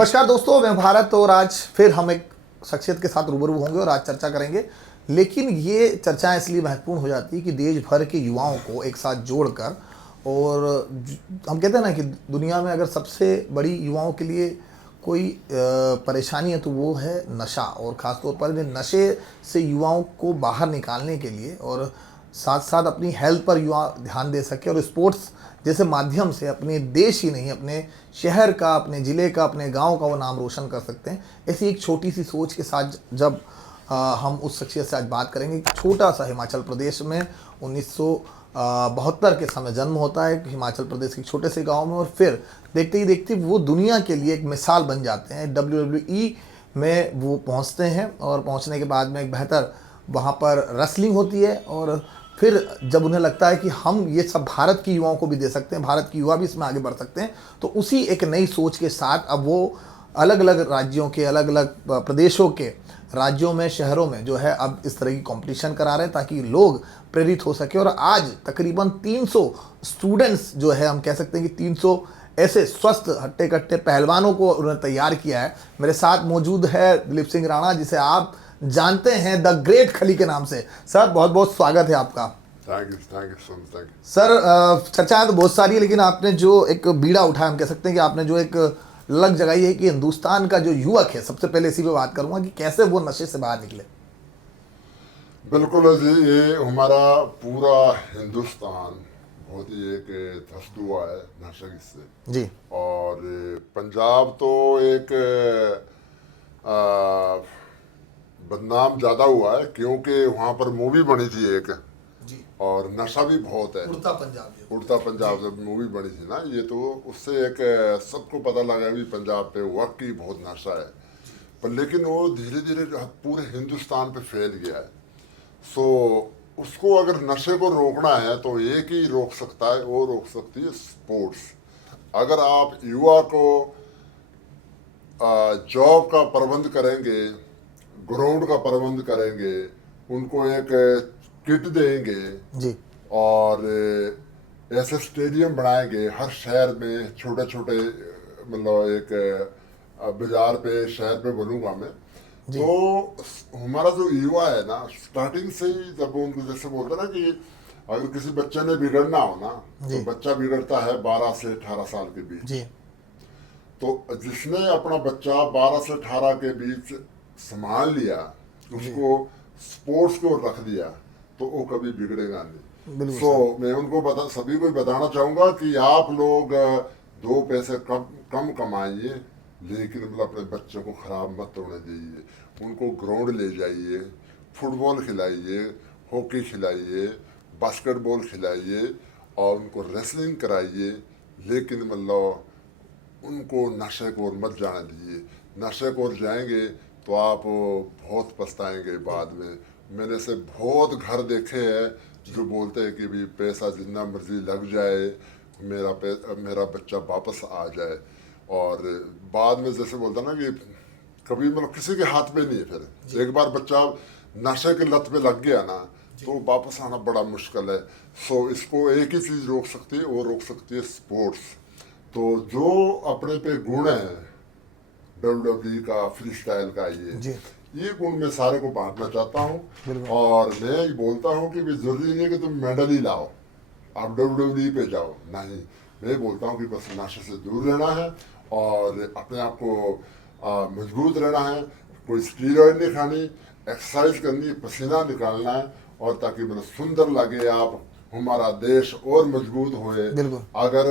नमस्कार दोस्तों, मैं भारत और आज फिर हम एक शख्सियत के साथ रूबरू होंगे और आज चर्चा करेंगे। लेकिन ये चर्चाएं इसलिए महत्वपूर्ण हो जाती है कि देश भर के युवाओं को एक साथ जोड़कर और हम कहते हैं ना कि दुनिया में अगर सबसे बड़ी युवाओं के लिए कोई परेशानी है तो वो है नशा। और ख़ास तौर पर नशे से युवाओं को बाहर निकालने के लिए और साथ साथ अपनी हेल्थ पर युवा ध्यान दे सके और स्पोर्ट्स जैसे माध्यम से अपने देश ही नहीं, अपने शहर का, अपने ज़िले का, अपने गांव का वो नाम रोशन कर सकते हैं। ऐसी एक छोटी सी सोच के साथ जब हम उस शख्सियत से आज बात करेंगे। छोटा सा हिमाचल प्रदेश में 1972 के समय जन्म होता है हिमाचल प्रदेश के छोटे से गांव में, और फिर देखते ही देखते वो दुनिया के लिए एक मिसाल बन जाते हैं। WWE में वो पहुंचते हैं और पहुंचने के बाद में एक बेहतर वहाँ पर रेसलिंग होती है। और फिर जब उन्हें लगता है कि हम ये सब भारत की युवाओं को भी दे सकते हैं, भारत की युवा भी इसमें आगे बढ़ सकते हैं, तो उसी एक नई सोच के साथ अब वो अलग अलग राज्यों के, अलग अलग प्रदेशों के राज्यों में, शहरों में जो है अब इस तरह की कंपटीशन करा रहे हैं ताकि लोग प्रेरित हो सके। और आज तकरीबन 300 स्टूडेंट्स जो है, हम कह सकते हैं कि 300 ऐसे स्वस्थ हट्टे कट्टे पहलवानों को उन्होंने तैयार किया है। मेरे साथ मौजूद है दिलीप सिंह राणा, जिसे आप जानते हैं द ग्रेट खली के नाम से। सर बहुत बहुत स्वागत है आपका। थैंक यू सर, चर्चाएं तो बहुत सारी है, लेकिन आपने जो एक बीड़ा उठाया, हम कह सकते हैं कि आपने जो एक लग जगाई है कि हिंदुस्तान का जो युवक है, सबसे पहले इसी पे बात करूंगा कि कैसे वो नशे से बाहर निकले। बिल्कुल जी, ये हमारा पूरा हिंदुस्तान बहुत ही एक त्रस्त हुआ है नशे से जी। और पंजाब तो एक बदनाम ज़्यादा हुआ है क्योंकि वहाँ पर मूवी बनी थी एक जी। और नशा भी बहुत है। उड़ता पंजाब, उड़ता पंजाब जब मूवी बनी थी ना, ये तो उससे एक सबको पता लगा भी पंजाब पे वाकई बहुत नशा है। पर लेकिन वो धीरे धीरे पूरे हिंदुस्तान पे फैल गया है। सो उसको अगर नशे को रोकना है तो एक ही रोक सकता है, वो रोक सकती है स्पोर्ट्स। अगर आप युवा को जॉब का प्रबंध करेंगे, ग्राउंड का प्रबंध करेंगे, उनको एक किट देंगे जी, और ऐसे स्टेडियम बनाएंगे हर शहर में, छोटे छोटे, मतलब एक बाजार पे, शहर पे बोलूँगा मैं, तो हमारा जो युवा है ना, स्टार्टिंग से ही जब उनको जैसे बोलते हैं ना कि अगर किसी बच्चे ने बिगड़ना हो ना, तो बच्चा बिगड़ता है 12 से 18 साल के बीच जी। तो जिसने अपना बच्चा 12 से 18 के बीच संभाल लिया, उसको स्पोर्ट्स को रख दिया, तो वो कभी बिगड़ेगा नहीं। सो मैं उनको सभी को बताना चाहूँगा कि आप लोग 2 पैसे कम कमाइए, लेकिन मतलब अपने बच्चों को खराब मत होने दीजिए। उनको ग्राउंड ले जाइए, फुटबॉल खिलाइए, हॉकी खिलाइए, बास्केटबॉल खिलाइए और उनको रेसलिंग कराइए, लेकिन मतलब उनको नशे को मत जाने दीजिए। नशे को जाएंगे तो आप बहुत पछताएंगे बाद में। मैंने से बहुत घर देखे हैं जो बोलते हैं कि भी पैसा जितना मर्जी लग जाए, मेरा बच्चा वापस आ जाए, और बाद में जैसे बोलता ना कि कभी मतलब किसी के हाथ में नहीं है। फिर एक बार बच्चा नशे के लत में लग गया ना, तो वापस आना बड़ा मुश्किल है। सो इसको एक ही चीज़ रोक सकती है, वो रोक सकती है स्पोर्ट्स। तो जो अपने पे गुण है WWE का, फ्री स्टाइल का, ये गुण मैं सारे को बांटना चाहता हूँ। और मैं ये बोलता हूँ कि जरूरी नहीं है कि तुम मेडल ही लाओ, आप WWE पे जाओ, नहीं। मैं बोलता हूँ कि बस नशे से दूर रहना है और अपने आप को मजबूत रहना है। कोई स्टीरॉयड नहीं खानी, एक्सरसाइज करनी, पसीना निकालना है, और ताकि मतलब सुंदर लगे आप, हमारा देश और मजबूत होए। अगर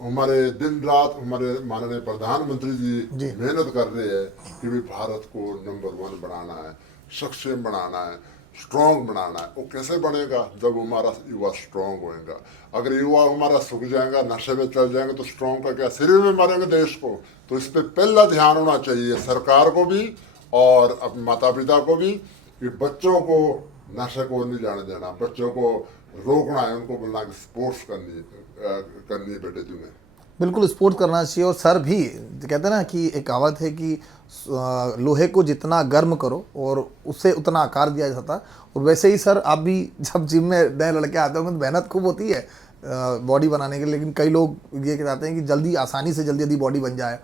हमारे दिन रात हमारे माननीय प्रधानमंत्री जी मेहनत कर रहे हैं कि भी भारत को नंबर 1 बनाना है, सक्षम बनाना है, स्ट्रॉन्ग बनाना है। वो कैसे बनेगा? जब हमारा युवा स्ट्रॉन्ग होएगा। अगर युवा हमारा सूख जाएगा, नशे में चल जाएंगे, तो स्ट्रॉन्ग का क्या, सिरे में मारेंगे देश को। तो इस पर पहला ध्यान होना चाहिए सरकार को भी और अपने माता पिता को भी कि बच्चों को नशे को नहीं जाने देना, बच्चों को रोकना है, उनको बोलना कि स्पोर्ट्स करनी है बेटे तुम्हें। बिल्कुल स्पोर्ट करना चाहिए। और सर भी कहते हैं ना कि एक कहावत है कि लोहे को जितना गर्म करो और उससे उतना आकार दिया जाता है। और वैसे ही सर, आप भी जब जिम में नए लड़के आते होंगे तो मेहनत खूब होती है बॉडी बनाने के लिए, लेकिन कई लोग ये कहते हैं कि जल्दी, आसानी से जल्दी जल्दी बॉडी बन जाए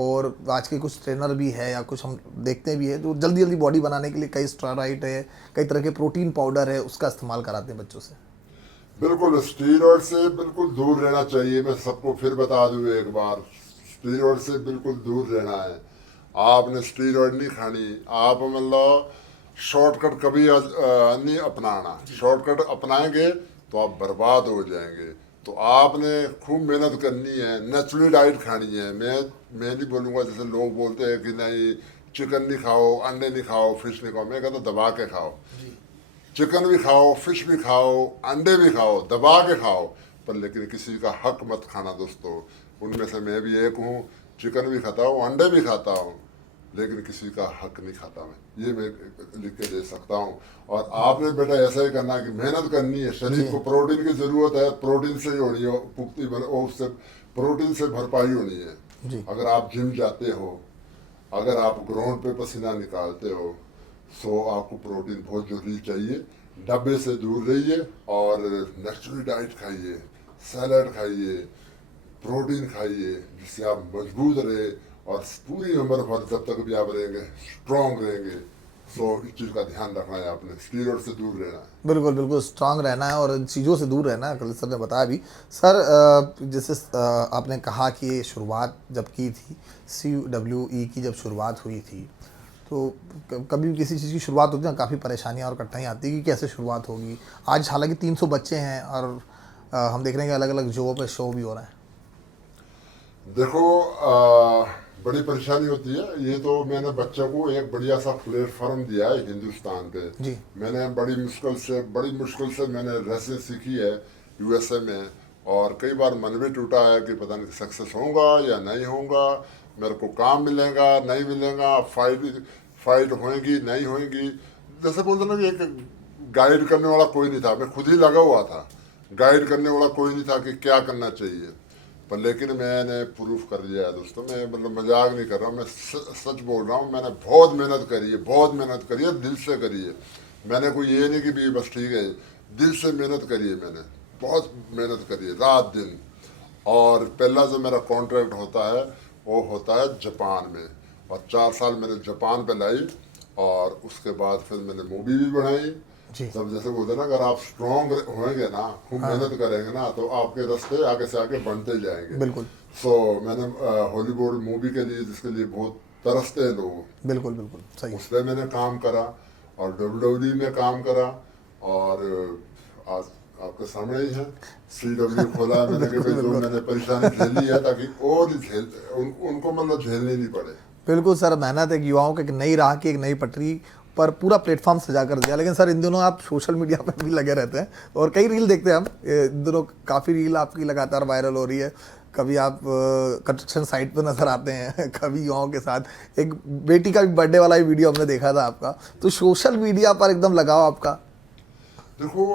और आज के कुछ ट्रेनर भी है या कुछ हम देखते भी है जो जल्दी जल्दी बॉडी बनाने के लिए कई स्टेरॉइड है, कई तरह के प्रोटीन पाउडर है, उसका इस्तेमाल कराते हैं बच्चों से। बिल्कुल स्टीरॉयड से बिल्कुल दूर रहना चाहिए। मैं सबको फिर बता दूं एक बार, स्टीरॉयड से बिल्कुल दूर रहना है। आपने स्टीरॉयड नहीं खानी। आप मतलब शॉर्टकट कभी नहीं अपनाना। शॉर्टकट अपनाएंगे तो आप बर्बाद हो जाएंगे। तो आपने खूब मेहनत करनी है, नेचुरल डाइट खानी है। मैं नहीं बोलूँगा जैसे लोग बोलते हैं कि नहीं चिकन नहीं खाओ, अंडे नहीं खाओ, फिश नहीं खाओ। मैं कहता दबा के खाओ, चिकन भी खाओ, फिश भी खाओ, अंडे भी खाओ, दबा के खाओ, पर लेकिन किसी का हक मत खाना दोस्तों। उनमें से मैं भी एक हूँ, चिकन भी खाता हूँ, अंडे भी खाता हूँ, लेकिन किसी का हक नहीं खाता मैं। ये मैं लिख के दे सकता हूँ। और आपने बेटा ऐसा ही करना है कि मेहनत करनी है। शरीर को प्रोटीन की जरूरत है, प्रोटीन से ही होनी है, पुख्ती उससे प्रोटीन से भरपाई होनी है। अगर आप जिम जाते हो, अगर आप ग्राउंड पे पसीना निकालते हो, सो आपको प्रोटीन बहुत जरूरी चाहिए। डब्बे से दूर रहिए और नेचुरल डाइट खाइए, सैलड खाइए, प्रोटीन खाइए, जिससे आप मजबूत रहे और पूरी उम्र भर जब तक भी आप रहेंगे स्ट्रॉन्ग रहेंगे। सो इस चीज़ का ध्यान रखना है, आपने स्टीरॉयड से दूर रहना है। बिल्कुल बिल्कुल स्ट्रांग रहना है और इन चीज़ों से दूर रहना है। कल सर ने बताया भी। सर जैसे आपने कहा कि ये शुरुआत जब की थी CWE की, जब शुरुआत हुई थी, तो कभी भी किसी चीज़ की शुरुआत होती है ना, काफ़ी परेशानियाँ और कठिनाई आती है कि कैसे शुरुआत होगी। आज हालांकि 300 बच्चे हैं और हम देख रहे हैं कि अलग अलग जगहों पे शो भी हो रहा है। देखो बड़ी परेशानी होती है। ये तो मैंने बच्चों को एक बढ़िया सा प्लेटफॉर्म दिया है हिंदुस्तान पे। जी। मैंने बड़ी मुश्किल से मैंने रेसलिंग सीखी है USA में। और कई बार मन भी टूटा है कि पता नहीं सक्सेस होगा या नहीं होगा, मेरे को काम मिलेगा नहीं मिलेगा, फाइट होएगी नहीं होएगी। जैसे बोलते ना कि एक गाइड करने वाला कोई नहीं था, मैं खुद ही लगा हुआ था। गाइड करने वाला कोई नहीं था कि क्या करना चाहिए। पर लेकिन मैंने प्रूफ कर दिया है दोस्तों। मैं मतलब मजाक नहीं कर रहा हूँ, मैं सच बोल रहा हूँ। मैंने बहुत मेहनत करी है, बहुत मेहनत करी है, दिल से करी है। मैंने कोई ये नहीं कि भी बस ठीक है, दिल से मेहनत करी है। मैंने बहुत मेहनत करी है, रात दिन। और पहला जो मेरा कॉन्ट्रैक्ट होता है वो होता है जापान में, और 4 साल मैंने जापान पे लाई। और उसके बाद फिर मैंने मूवी भी बनाई। सब जैसे बोलते ना, अगर आप स्ट्रॉन्ग होंगे ना, खूब मेहनत करेंगे ना, तो आपके रास्ते आगे से आगे बनते जाएंगे। बिल्कुल। सो मैंने हॉलीवुड मूवी के लिए, जिसके लिए बहुत तरसते हैं लोग, बिल्कुल बिल्कुल सही। उस पर मैंने काम करा और WWE में काम करा। और आज आपके सामने ही है CW खोला है मैंने कि भाई जो मैंने परेशानी झेली है, ताकि और उनको मतलब झेलनी नहीं पड़े। बिल्कुल सर, मेहनत एक युवाओं के एक नई राह की, एक नई पटरी पर पूरा प्लेटफॉर्म सजा कर दिया। लेकिन सर इन दिनों आप सोशल मीडिया पर भी लगे रहते हैं और कई रील देखते हैं हम। इन दिनों काफ़ी रील आपकी लगातार वायरल हो रही है। कभी आप कंस्ट्रक्शन साइट पर नजर आते हैं, कभी युवाओं के साथ। एक बेटी का भी बर्थडे वाला ही वीडियो हमने देखा था आपका। तो सोशल मीडिया पर एकदम लगाव आपका। देखो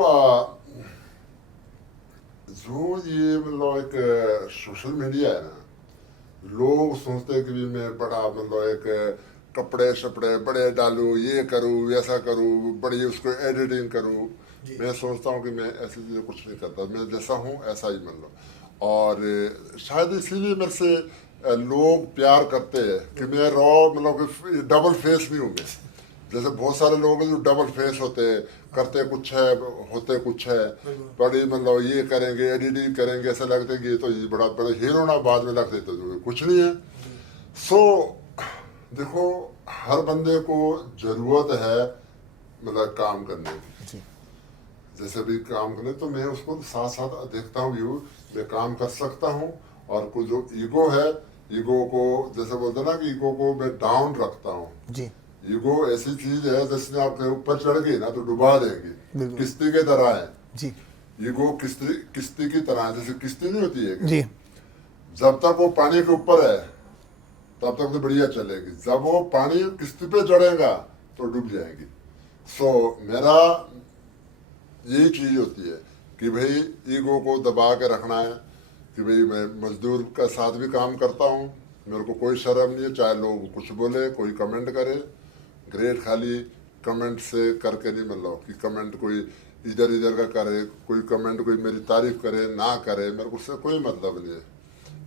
जो ये मतलब एक सोशल मीडिया है ना, लोग सोचते हैं कि भी मैं बड़ा मतलब एक कपड़े शपड़े बड़े डालूं, ये करूं वैसा करूं, बड़ी उसको एडिटिंग करूं। मैं सोचता हूं कि मैं ऐसी चीज़ें कुछ नहीं करता, मैं जैसा हूं ऐसा ही मान लो। और शायद इसीलिए मेरे से लोग प्यार करते हैं कि मैं रॉ मतलब कि डबल फेस नहीं हूँ मैं। जैसे बहुत सारे लोग हैं जो डबल फेस होते हैं, करते कुछ है होते कुछ है, बड़ी मतलब ये करेंगे एडिटिंग करेंगे, ऐसा लगता है कि ये तो ये बड़ा बड़ा हीरो ना, बाद में लगते तो कुछ नहीं है। सो देखो हर बंदे को जरूरत है मतलब काम करने की। जैसे भी काम करने, तो मैं उसको साथ साथ देखता हूँ मैं काम कर सकता हूँ। और कुछ जो ईगो है, ईगो को जैसे बोलते ना कि ईगो को मैं डाउन रखता हूँ। ईगो ऐसी चीज है जिसने आपके ऊपर चढ़ गई ना तो डुबा देगी, किश्ती के तरह है जी। ईगो किश्ती की तरह है, जैसे किश्ती नहीं होती है जी। जब तक वो पानी के ऊपर है तब तक तो बढ़िया चलेगी, जब वो पानी किश्ती पे चढ़ेगा तो डूब जाएगी। सो मेरा यही चीज होती है कि भाई ईगो को दबा के रखना है कि भाई मैं मजदूर का साथ भी काम करता हूँ, मेरे को कोई शर्म नहीं है, चाहे लोग कुछ बोले, कोई कमेंट करे। ग्रेट खाली कमेंट से करके नहीं मतलब कि कमेंट कोई इधर इधर का करे, कोई कमेंट कोई मेरी तारीफ करे ना करे, मेरे को उससे कोई मतलब नहीं है।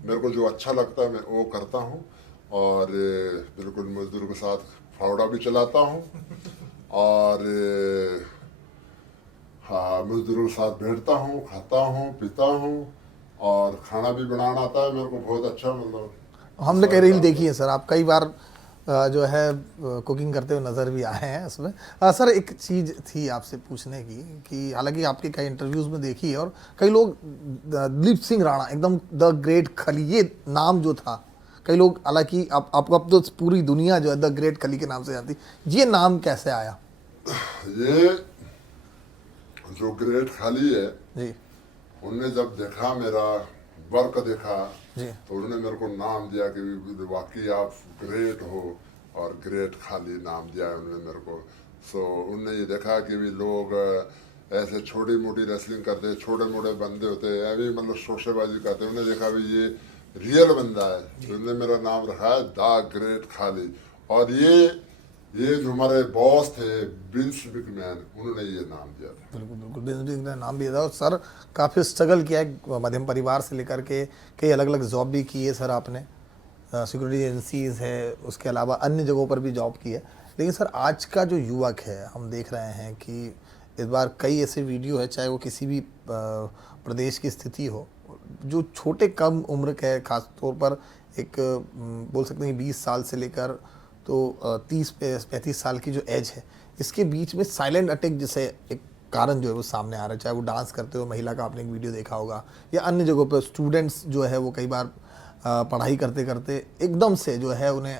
मेरे को जो अच्छा लगता है मैं वो करता हूँ। और बिल्कुल मजदूर के साथ फावड़ा भी चलाता हूँ और हाँ मजदूरों के साथ बैठता हूँ, खाता हूँ, पीता हूँ और खाना भी बनाना आता है मेरे को बहुत अच्छा। मतलब हमने कई रील देखी है सर, आप कई बार जो है कुकिंग करते हुए नज़र भी आए हैं उसमें। सर एक चीज़ थी आपसे पूछने की कि हालांकि आपके कई इंटरव्यूज़ में देखी है और कई लोग दिलीप सिंह राणा एकदम द ग्रेट खली ये नाम जो था, कई लोग हालांकि आपको अब तो पूरी दुनिया जो है द ग्रेट खली के नाम से जानती, ये नाम कैसे आया? ये जो ग्रेट खाली है जी उनने जब देखा मेरा वर्क देखा जी तो उन्होंने मेरे को नाम दिया कि वाकई आप ग्रेट हो और ग्रेट खाली नाम दिया है उन्होंने मेरे को। सो उनने ये देखा कि भी लोग ऐसे छोटी मोटी रेसलिंग करते, छोटे मोटे बंदे होते हैं अभी मतलब शोशेबाजी करते, उन्होंने देखा भी ये रियल बंदा है तो उन्होंने मेरा नाम रखा है द ग्रेट खाली। और ये जो हमारे बॉस थे विंस मैकमैन उन्होंने ये नाम दिया था। बिल्कुल बिल्कुल, बिजनेस ने नाम भी दिया। और सर काफ़ी स्ट्रगल किया है, मध्यम परिवार से लेकर के कई अलग अलग जॉब भी की है सर आपने, सिक्योरिटी एजेंसीज है, उसके अलावा अन्य जगहों पर भी जॉब की है। लेकिन सर आज का जो युवक है, हम देख रहे हैं कि इस बार कई ऐसे वीडियो है, चाहे वो किसी भी प्रदेश की स्थिति हो, जो छोटे कम उम्र के, खास तौर पर एक बोल सकते हैं 20 साल से लेकर तो 30-35 साल की जो एज है, इसके बीच में साइलेंट अटैक जैसे एक कारण जो है वो सामने आ रहा है। चाहे वो डांस करते हो महिला का आपने एक वीडियो देखा होगा, या अन्य जगहों पर स्टूडेंट्स जो है वो कई बार पढ़ाई करते करते एकदम से जो है उन्हें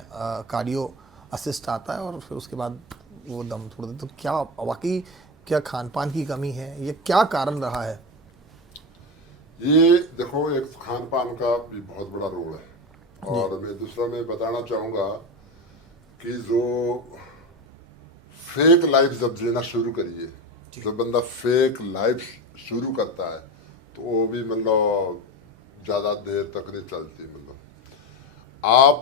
कार्डियो असिस्ट आता है और फिर उसके बाद वो दम तोड़ देते। तो क्या वाकई क्या खान पान की कमी है, ये क्या कारण रहा है? ये देखो एक खान पान का भी बहुत बड़ा रोल है। और मैं दूसरा मैं बताना चाहूँगा कि जो फेक लाइफ जब जीना शुरू करिए, जब बंदा फेक लाइफ शुरू करता है तो वो भी मतलब ज़्यादा देर तक नहीं चलती। मतलब आप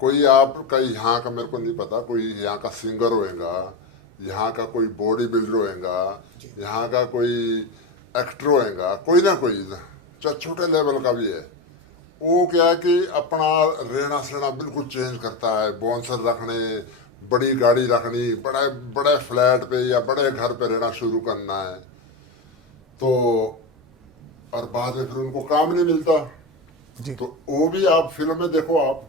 कोई आपका यहाँ का मेरे को नहीं पता, कोई यहाँ का सिंगर होएगा, यहाँ का कोई बॉडी बिल्डर होएगा, यहाँ का कोई एक्टर होएगा, कोई ना कोई चाहे छोटे लेवल का भी है, वो क्या है कि अपना रहना सहना बिल्कुल चेंज करता है। बाउंसर रखने, बड़ी गाड़ी रखनी, बड़े बड़े फ्लैट पे या बड़े घर पे रहना शुरू करना है तो और बाद में फिर उनको काम नहीं मिलता। जी तो वो भी आप फिल्म में देखो, आप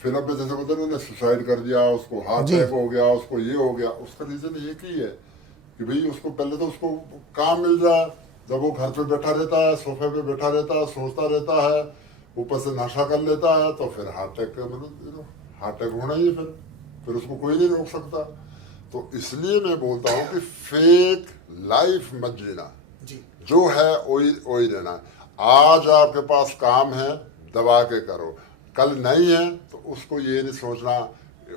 फिल्म में जैसे बोलते हैं सुसाइड कर दिया, उसको हार्ट जी। अटैक हो गया, उसको ये हो गया, उसका रीजन एक ही है कि भाई उसको पहले तो उसको काम मिल रहा है, जब वो घर पे बैठा रहता है, सोफे पे बैठा रहता है, सोचता रहता है, ऊपर से नशा कर लेता है तो फिर हार्ट अटैक मतलब हार्ट अटैक होना ही है। फिर उसको कोई नहीं रोक सकता। तो इसलिए मैं बोलता हूँ कि फेक लाइफ मत जीना, जो है वही वही रहना। आज आपके पास काम है, दबा के करो, कल नहीं है तो उसको ये नहीं सोचना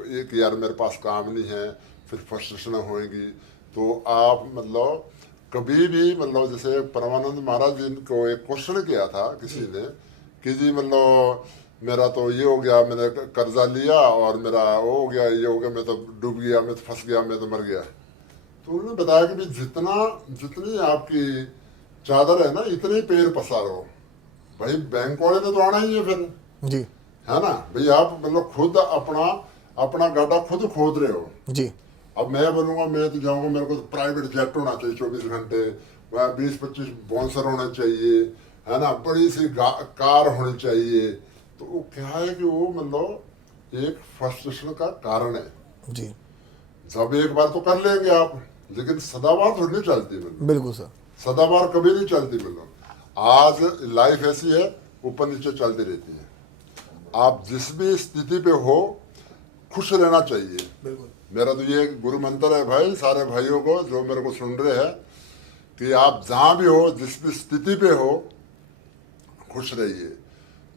ये कि यार मेरे पास काम नहीं है, फिर फ्रस्ट्रेशन होएगी। तो आप मतलब कभी भी मतलब जैसे परमानंद महाराज जी को एक क्वेश्चन किया था किसी ने कि जी मतलब मेरा तो ये हो गया, मैंने कर्जा लिया और मेरा वो हो गया, ये हो गया, मैं तो डूब गया, मैं तो फंस गया, मैं तो मर गया। तो उन्होंने बताया कि जितनी आपकी चादर है ना इतने ही पैर पसारो। भाई बैंक वाले ने तो आना ही है फिर, जी है ना भाई। आप मतलब खुद अपना अपना गड्ढा खुद खोद रहे हो। जी अब मैं बनूंगा, मैं तो जाऊंगा, मेरे को तो प्राइवेट जेट होना चाहिए 24 घंटे, वह 20-25 बाउंसर होने चाहिए, है ना, बड़ी सी कार होनी चाहिए। तो वो क्या है कि वो मतलब एक फ्रस्ट्रेशन का कारण है। जी जब एक बार तो कर लेंगे आप, लेकिन सदाबार थोड़ी नहीं चलती। मतलब बिल्कुल सर। सदाबार कभी नहीं चलती। मतलब आज लाइफ ऐसी है, ऊपर नीचे चलती रहती है। आप जिस भी स्थिति पे हो खुश रहना चाहिए। बिल्कुल मेरा तो ये गुरु मंत्र है भाई सारे भाइयों को जो मेरे को सुन रहे हैं कि आप जहां भी हो, जिस भी स्थिति पे हो, खुश रहिए।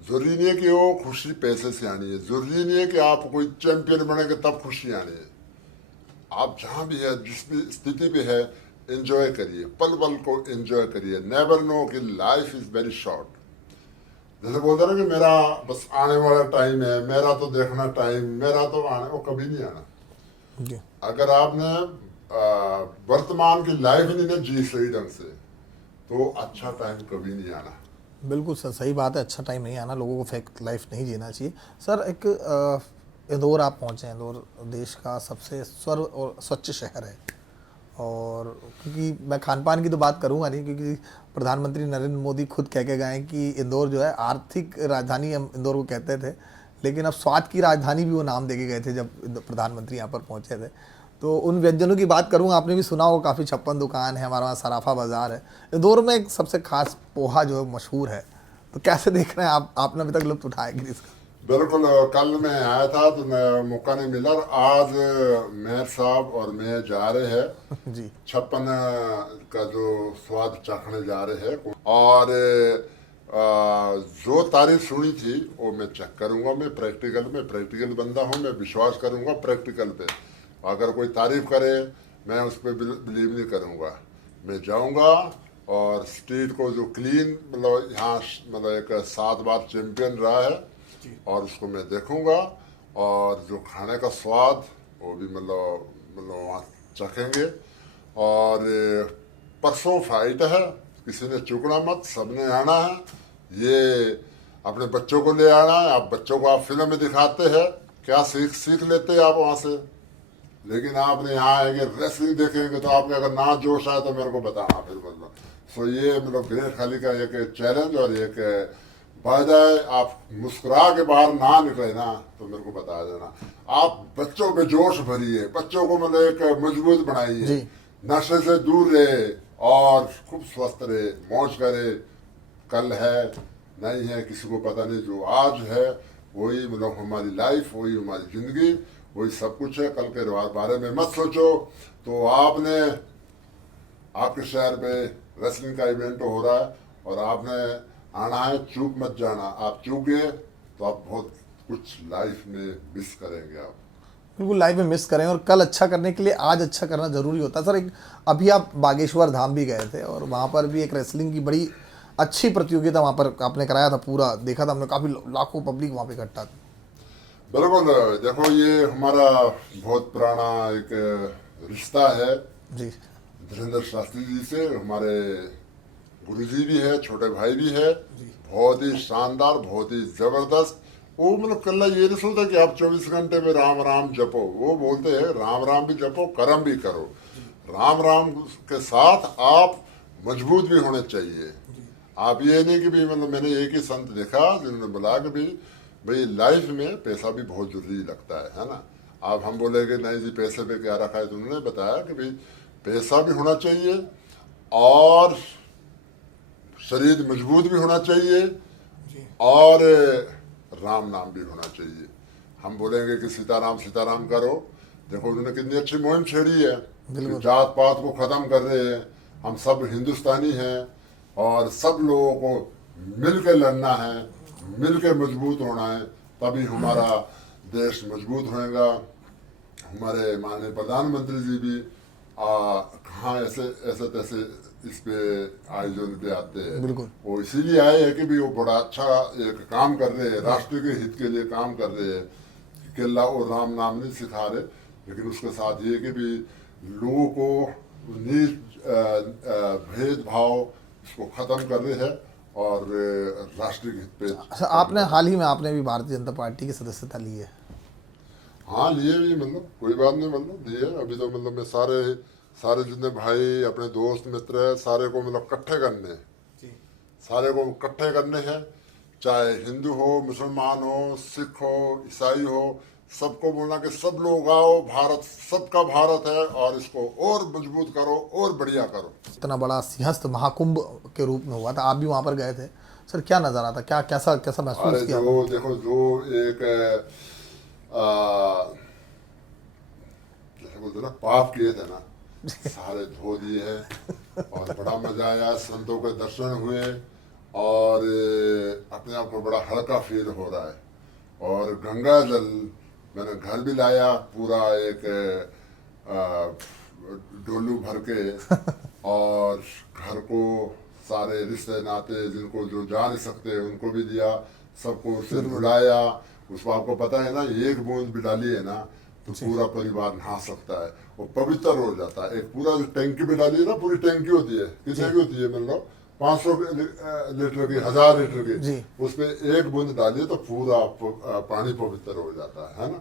जरूरी नहीं है कि वो खुशी पैसे से आनी है, जरूरी नहीं है कि आप कोई चैंपियन बनेंगे तब खुशी आनी है। आप जहां भी है, जिस भी स्थिति पे है, एंजॉय करिए, पल पल को एंजॉय करिए। नेवर नो कि लाइफ इज वेरी शॉर्ट। जैसे बोलते ना कि मेरा बस आने वाला टाइम है, मेरा तो देखना टाइम, मेरा तो आने, वो कभी नहीं आना। जी अगर आपने वर्तमान की लाइफ नहीं ना जी सही ढंग से तो अच्छा टाइम कभी नहीं आना। बिल्कुल सर, सही बात है। अच्छा टाइम नहीं आना, लोगों को फेक लाइफ नहीं जीना चाहिए। सर एक इंदौर आप पहुँचे हैं। इंदौर देश का सबसे स्वर्ग और स्वच्छ शहर है। और क्योंकि मैं खान पान की तो बात करूंगा नहीं, क्योंकि प्रधानमंत्री नरेंद्र मोदी खुद कह के गए हैं कि इंदौर जो है आर्थिक राजधानी, हम इंदौर को कहते थे, लेकिन अब स्वाद की राजधानी भी वो नाम दे के गए थे जब प्रधानमंत्री यहाँ पर पहुँचे थे। तो उन व्यंजनों की बात करूंगा, आपने भी सुना होगा, काफ़ी 56 दुकान है, हमारे वहाँ सराफा बाज़ार है। इंदौर में एक सबसे खास पोहा जो है मशहूर है। तो कैसे देख रहे हैं आप, आपने अभी तक लुत्फ उठाया कि इसका? बिल्कुल। कल मैं आया था तो मौका नहीं मिला, और आज मेयर साहब और मैं जा रहे हैं जी 56 का जो स्वाद चखने जा रहे हैं। और जो तारीफ सुनी थी वो मैं चेक करूंगा। मैं प्रैक्टिकल बंदा हूँ, मैं विश्वास करूंगा प्रैक्टिकल पे। अगर कोई तारीफ करे मैं उस पर बिलीव नहीं करूंगा। मैं जाऊंगा और स्ट्रीट को जो क्लीन, मतलब यहाँ मतलब एक 7 बार चैंपियन रहा है, और उसको मैं देखूंगा। और जो खाने का स्वाद वो भी मतलब वहाँ चखेंगे। और परसों फाइट है, किसी ने चुकना मत, सबने आना है। ये अपने बच्चों को ले आना है। आप बच्चों को आप फिल्म में दिखाते हैं, क्या सीख लेते हैं आप वहाँ से। लेकिन आपने यहाँ आएंगे रेसलिंग देखेंगे तो आपके अगर ना जोश आए तो मेरे को बताना फिर। मतलब सो ये मतलब ग्रेट खली का एक चैलेंज और एक वायदा है। आप मुस्कुरा के बाहर ना निकले ना तो मेरे को बता देना। आप बच्चों में जोश भरिए, बच्चों को मतलब एक मजबूत बनाइए, नशे से दूर रहे और खूब स्वस्थ रहे, मौज करे। कल है नहीं है किसी को पता नहीं, जो आज है वही मतलब हमारी लाइफ, वही हमारी जिंदगी, वही सब कुछ है। कल के बारे में मत सोचो। तो आपने आपके शहर पे रेसलिंग का इवेंट हो रहा है और आपने आना है, चूक मत जाना। आप चूक गए तो आप बहुत कुछ लाइफ में मिस करेंगे। आप बिल्कुल लाइफ में मिस करें, और कल अच्छा करने के लिए आज अच्छा करना ज़रूरी होता है। सर एक अभी आप बागेश्वर धाम भी गए थे और वहाँ पर भी एक रेसलिंग की बड़ी अच्छी प्रतियोगिता वहाँ पर आपने कराया था, पूरा देखा था हमने, काफ़ी लाखों पब्लिक वहाँ पे इकट्ठा थी। बिल्कुल। देखो ये हमारा बहुत पुराना एक रिश्ता है जी धीरेन्द्र शास्त्री जी से। हमारे गुरुजी भी है, छोटे भाई भी है। बहुत ही शानदार, बहुत ही जबरदस्त। वो मतलब कल्ला ये नहीं सोचता कि आप 24 घंटे में राम राम जपो। वो बोलते हैं राम राम भी जपो, कर्म भी करो। राम राम के साथ आप मजबूत भी होने चाहिए। आप ये नहीं कि भी मतलब मैंने एक ही संत देखा जिन्होंने बोला कि भाई लाइफ में पैसा भी बहुत जरूरी लगता है ना। आप हम बोले कि नहीं जी पैसे पे क्या रखा है, तो उन्होंने बताया कि भाई पैसा भी होना चाहिए और शरीर मजबूत भी होना चाहिए और राम नाम भी होना चाहिए। हम बोलेंगे कि सीताराम सीताराम करो। देखो उन्होंने कितनी अच्छी मुहिम छेड़ी है कि जात पात को खत्म कर रहे हैं। हम सब हिंदुस्तानी हैं और सब लोगों को मिल के लड़ना है, मिल के मजबूत होना है, तभी हमारा देश मजबूत होएगा। हमारे माननीय प्रधानमंत्री जी भी कहाँ ऐसे तैसे इस पे आयोजन पे आते हैं। वो इसीलिए आए हैं कि भी वो बड़ा अच्छा एक काम कर रहे हैं, राष्ट्र के हित के लिए काम कर रहे हैं। केला और राम नाम नहीं सिखा रहे, लेकिन उसके साथ ये कि भी लोगों को नीच भेदभाव इसको खत्म कर रहे हैं और राष्ट्रीय हित पे। अच्छा, आपने हाल ही में आपने भी भारतीय जनता पार्टी की सदस्यता ली है? हाँ लिए भी, मतलब कोई बात नहीं, मतलब लिए। अभी तो मतलब मैं सारे जितने भाई अपने दोस्त मित्र है सारे को मतलब इकट्ठे करने हैं, सारे को इकट्ठे करने हैं। चाहे हिंदू हो, मुसलमान हो, सिख हो, ईसाई हो, सबको बोलना कि सब लोग आओ, भारत सबका भारत है और इसको और मजबूत करो और बढ़िया करो। इतना बड़ा सिंहस्थ महाकुंभ के रूप में हुआ था, आप भी वहाँ पर गए थे सर, क्या नज़ारा था, क्या कैसा कैसा महसूस किया? जो देखो जो एक जैसे बोलते ना पाप किए थे ना सारे धो दिए हैं और बड़ा मजा आया। संतों के दर्शन हुए और अपने आप को बड़ा हल्का फील हो रहा है। और गंगा जल मैंने घर भी लाया, पूरा एक डोलू भर के, और घर को सारे रिश्ते नाते जिनको जो जा नहीं सकते उनको भी दिया, सबको उससे धुलाया। उसको आपको पता है ना, एक बूंद भी डाली है ना तो पूरा परिवार नहा सकता है, वो पवित्र हो जाता है। एक पूरा जो टैंकी भी डाली है ना, पूरी टैंकी होती है, कितनी भी होती है मतलब 500 लीटर की, 1000 लीटर जी। की, उसमें एक बूंद डालिए तो पूरा पानी पवित्र हो जाता है ना।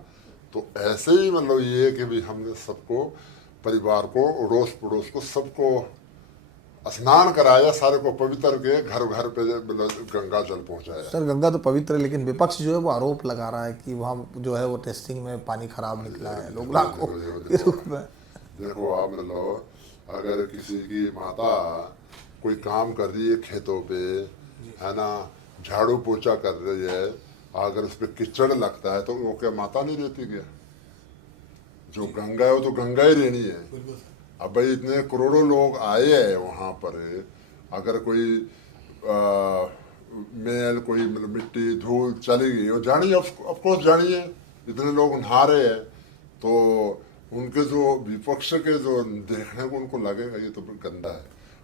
तो ऐसे ही मतलब ये कि भी हमने सबको, परिवार को, अड़ोस पड़ोस को, सबको स्नान कराया, सारे को पवित्र के घर घर पे मतलब गंगा जल पहुंचाया। सर गंगा तो पवित्र है, लेकिन विपक्ष जो है वो आरोप लगा रहा है कि वहाँ जो है वो टेस्टिंग में पानी खराब निकला है, लोग लाखों के रूप में। देखो आप मतलब अगर किसी की माता कोई काम कर रही है खेतों पे, है ना, झाड़ू पोछा कर रही है, अगर उस पर कीचड़ लगता है तो वो क्या माता नहीं रहती क्या? जो गंगा है वो तो गंगा ही रहनी है। अब भाई इतने करोड़ों लोग आए हैं वहाँ पर, अगर कोई मेल, कोई मतलब मिट्टी धूल चली गई, वो जानी है, ऑफकोर्स जानी है। इतने लोग नहा रहे हैं तो उनके जो विपक्ष के जो देखने को उनको लगेगा ये तो गंदा है।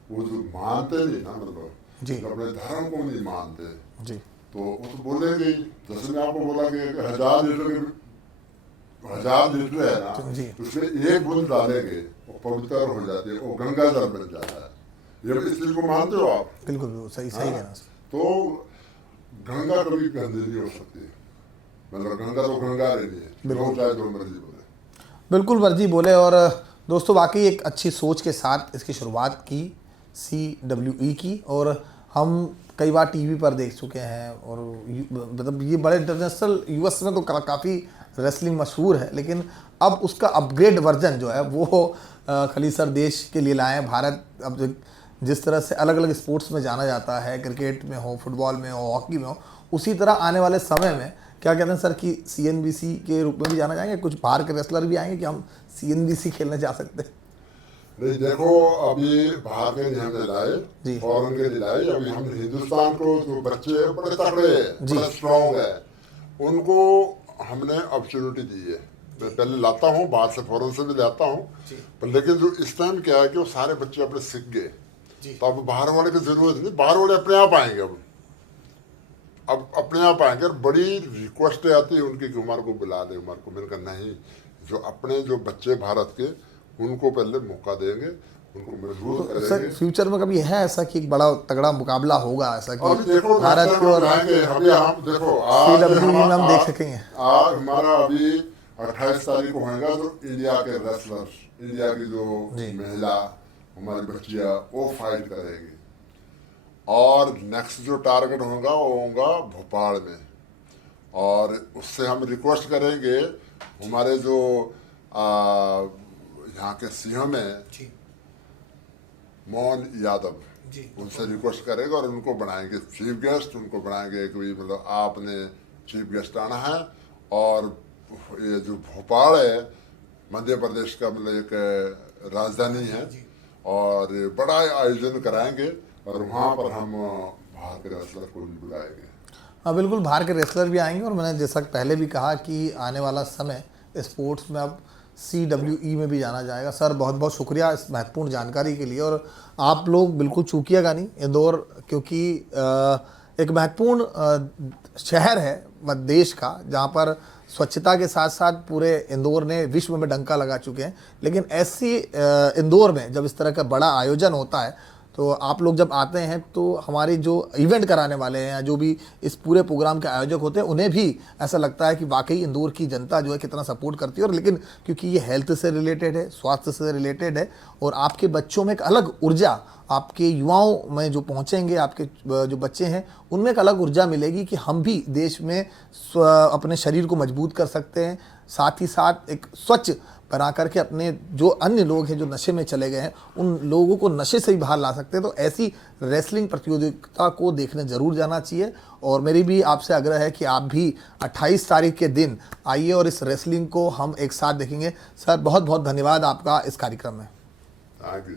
वो जो मानते नहीं ना, मतलब जी। अपने धर्म को नहीं मानते, जी। तो वो तो बोलेंगे ही। जैसे मैं आपको बोला कि 1000 लीटर है ना, जी। उसमें एक बूंद डालेंगे वो पवित्र हो जाती है, वो गंगा जल बन जाता है। ये इस चीज को मानते हो आप? बिल्कुल बिल्कुल सही कहना सर। तो गंगा कभी गंदी नहीं हो सकती, मतलब गंगा तो गंगा रहनी है, लोग चाहे जो मर्जी बोले। बिल्कुल वर्जी बोले। और दोस्तों वाकई एक अच्छी सोच के साथ इसकी शुरुआत की CWE की, और हम कई बार टीवी पर देख चुके हैं, और मतलब ये बड़े इंटरनेशनल US में तो काफ़ी रेसलिंग मशहूर है, लेकिन अब उसका अपग्रेड वर्जन जो है वो खली सर देश के लिए लाए हैं। भारत अब जिस तरह से अलग अलग स्पोर्ट्स में जाना जाता है, क्रिकेट में हो, फुटबॉल में हो, हॉकी में हो, उसी तरह आने वाले समय में क्या कहते हैं सर कि CNBC के रूप में भी जाना जाएंगे, कुछ बाहर के रेसलर भी आएंगे कि हम CNBC खेलने जा सकते हैं? नहीं देखो, अभी बाहर के नहीं हमने लाए, फॉरेन के नहीं लाए। अभी हम हिंदुस्तान को जो बच्चे बड़े तगड़े हैं, बड़े स्ट्रॉन्ग है, उनको हमने अपॉर्चुनिटी दी है। मैं पहले लाता हूँ बाहर से, फॉरेन से भी लाता हूँ, पर लेकिन जो इस टाइम क्या है कि वो सारे बच्चे अपने सीख गए, तो अब बाहर वाले की जरूरत नहीं, बाहर वाले अपने आप आएंगे। अब अपने आप आएंगे। और बड़ी रिक्वेस्ट आती है उनकी कि उमर को बुला दे, उमर को। मैंने कहा नहीं, जो अपने जो बच्चे भारत के, उनको पहले मौका देंगे, उनको मजबूत करेंगे। सर फ्यूचर में कभी है ऐसा कि एक बड़ा तगड़ा मुकाबला होगा ऐसा कि अभी देखो भारत को और अभी हम देखो आज CWE में हम देख सकेंगे? आज हमारा अभी 28 तारीख को होगा तो इंडिया के रेसलर्स, इंडिया की जो महिला हमारी बच्चियां वो फाइट करेंगी। और नेक्स्ट जो टारगेट होगा वो होगा भोपाल में, और उससे हम रिक्वेस्ट करेंगे हमारे जो यहाँ के CM है मोहन यादव, उनसे रिक्वेस्ट करेंगे और उनको बनाएंगे चीफ गेस्ट। उनको बनाएंगे कोई मतलब आपने चीफ गेस्ट आना है। और ये जो भोपाल है मध्य प्रदेश का मतलब एक राजधानी है, और बड़ा आयोजन कराएंगे, और वहाँ पर हम बाहर के रेसलर को भी बुलाएंगे। हाँ बिल्कुल, बाहर के रेसलर भी आएंगे। और मैंने जैसा पहले भी कहा कि आने वाला समय स्पोर्ट्स में अब CWE में भी जाना जाएगा। सर बहुत बहुत शुक्रिया इस महत्वपूर्ण जानकारी के लिए। और आप लोग बिल्कुल चूकिएगा नहीं इंदौर, क्योंकि एक महत्वपूर्ण शहर है देश का, जहाँ पर स्वच्छता के साथ साथ पूरे इंदौर ने विश्व में डंका लगा चुके हैं। लेकिन ऐसी इंदौर में जब इस तरह का बड़ा आयोजन होता है, तो आप लोग जब आते हैं तो हमारी जो इवेंट कराने वाले हैं या जो भी इस पूरे प्रोग्राम के आयोजक होते हैं, उन्हें भी ऐसा लगता है कि वाकई इंदौर की जनता जो है कितना सपोर्ट करती है। और लेकिन क्योंकि ये हेल्थ से रिलेटेड है, स्वास्थ्य से रिलेटेड है, और आपके बच्चों में एक अलग ऊर्जा, आपके युवाओं में जो पहुँचेंगे, आपके जो बच्चे हैं उनमें एक अलग ऊर्जा मिलेगी कि हम भी देश में अपने शरीर को मजबूत कर सकते हैं, साथ ही साथ एक स्वच्छ बना करके अपने जो अन्य लोग हैं जो नशे में चले गए हैं, उन लोगों को नशे से ही बाहर ला सकते हैं। तो ऐसी रेसलिंग प्रतियोगिता को देखने ज़रूर जाना चाहिए। और मेरी भी आपसे आग्रह है कि आप भी 28 तारीख के दिन आइए और इस रेसलिंग को हम एक साथ देखेंगे। सर बहुत बहुत धन्यवाद आपका इस कार्यक्रम में। Thank you.